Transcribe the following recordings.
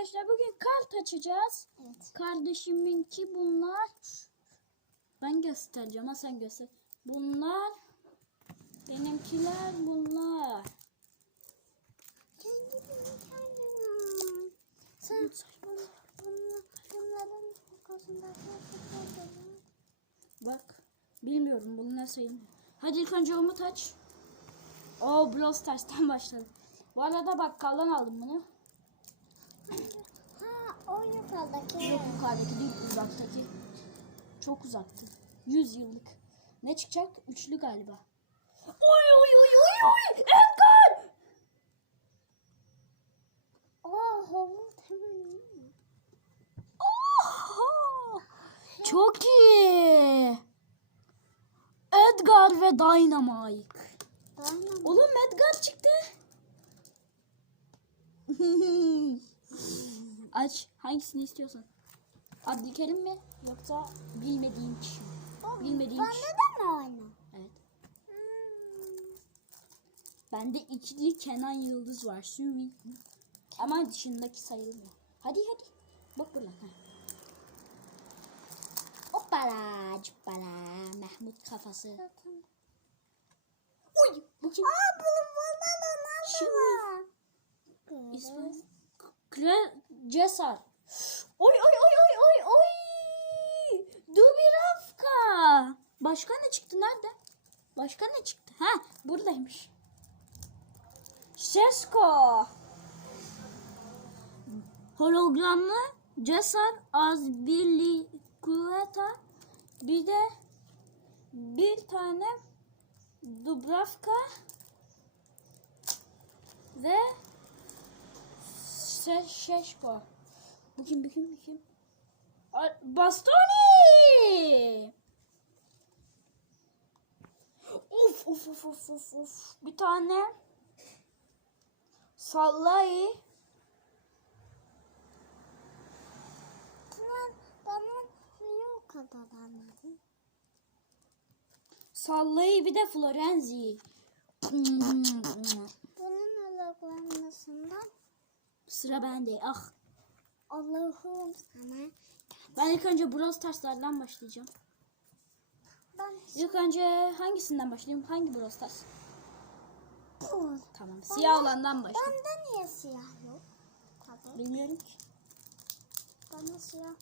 arkadaşlar bugün kart açacağız. Evet. Kardeşiminki bunlar. Ben göstereceğim ama sen göster. Bunlar benimkiler bunlar. Sen bunu, bunu, bunların Bak bilmiyorum bunlar sayılmıyor. Hadi ilk önce Umut aç. Oo Brawl Stars'tan başladı. Bu arada bakkaldan aldım bunu. Yukarıdaki. Yok yukarıdaki değil uzaktaki. Çok uzaktı. 100 yıllık. Ne çıkacak? Üçlü galiba. Oy oy oy oy oy! Edgar! Aa hemen. Çok iyi. Edgar ve Dynamite. Dayanamam. Oğlum Edgar çıktı. Aç. Hangisini istiyorsan. Abdülkerim mi? Yoksa bilmediğim kişi mi? Bilmediğim Bende kişi. de mi aynı? Evet. Hmm. Bende ikili Kenan Yıldız var. Süvi. Ama dışındaki sayılmıyor. Hadi hadi. Bak buradan. Ha. Hoppala cıppala. Mahmut kafası. Uy. Bu kim? Aa bunu bundan da Şimdi- var. İsmi Kre Cesar. Oy oy oy oy oy oy. Dubravka. Başka ne çıktı nerede? Başka ne çıktı? Ha buradaymış. Sesko. Hologramlı Cesar Azbirli Kuvveta. Bir de bir tane Dubravka ve Se Şeşko. Bu kim bu kim bu kim? Bastoni! Of of of of of of. Bir tane niye o kadar anladın? Sallai bir de Florenzi. Bunun hologramlısından Sıra bende. Ah. Allah'ım sana. Ben ilk önce Brawl Stars'lardan başlayacağım. Ben İlk önce hangisinden başlayayım? Hangi Brawl Stars? bu. Tamam. Siyah olandan başlayayım. Bende niye siyah yok? Tabii. Bilmiyorum ki. Bende siyah.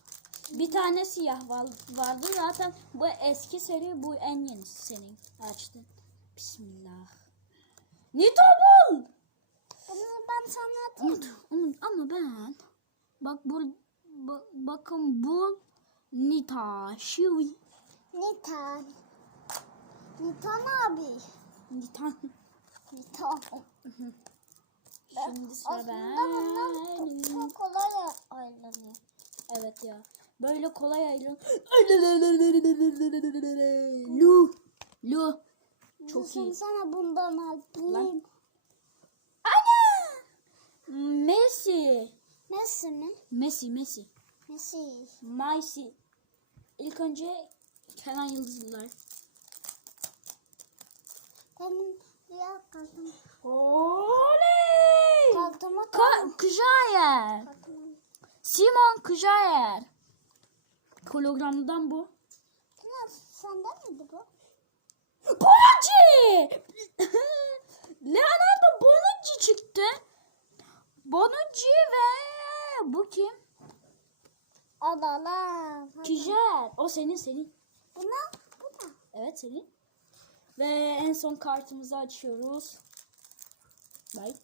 Bir tane siyah var, vardı zaten bu eski seri bu en yenisi senin açtın. Bismillah. Nito bul. Bunu ben sana atayım. Umut, ama ben bak bu ba- bakın bu Nita Şivi Nitan. Nitan abi. Nita Nitan. Şimdi sıra Aslında bundan ben. çok kolay ayrılanıyor. Evet ya. Böyle kolay ayrılın. Lu. Lu. Çok Sen iyi. sana bundan alayım. Messi. Messi mi? Messi, Messi. Messi. Messi. İlk önce Kenan Yıldızlılar. Benim diğer kartım. Oley! Kartıma Ka. Kartıma. Simon Kjaer. Hologramdan bu. Biraz sende miydi bu? Bonucci! Leonardo Bonucci çıktı. Bonucci ve bu kim? Adalar. Kjaer. O senin senin. Buna, bu da. Evet senin. Ve en son kartımızı açıyoruz. Bye.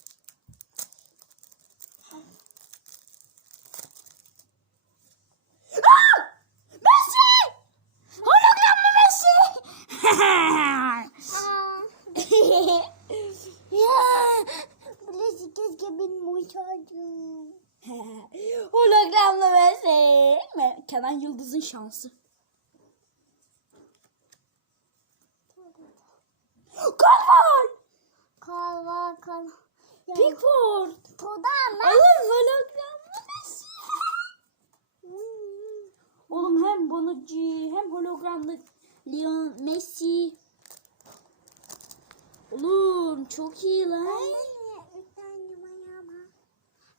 Aa! Messi! Hologramlı Messi! Keşke benim uçacağım. Hologramlı Messi. Me- Kenan Yıldız'ın şansı. Karval! Kar var. Ya. Pickford! Todan lan. Oğlum. Hmm. Oğlum hem Bonucci hem hologramlı Leon Messi. Oğlum çok iyi lan. Ben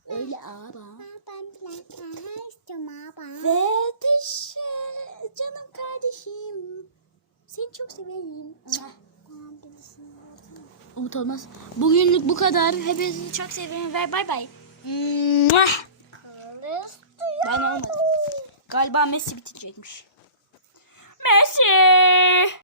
Öyle ama. Ve dış canım kardeşim. Seni çok severim. Ah. Umut olmaz. Bugünlük bu kadar. Hepinizi çok seviyorum. Ver bay bay. Ben olmadım. Galiba Messi bitecekmiş. Messi.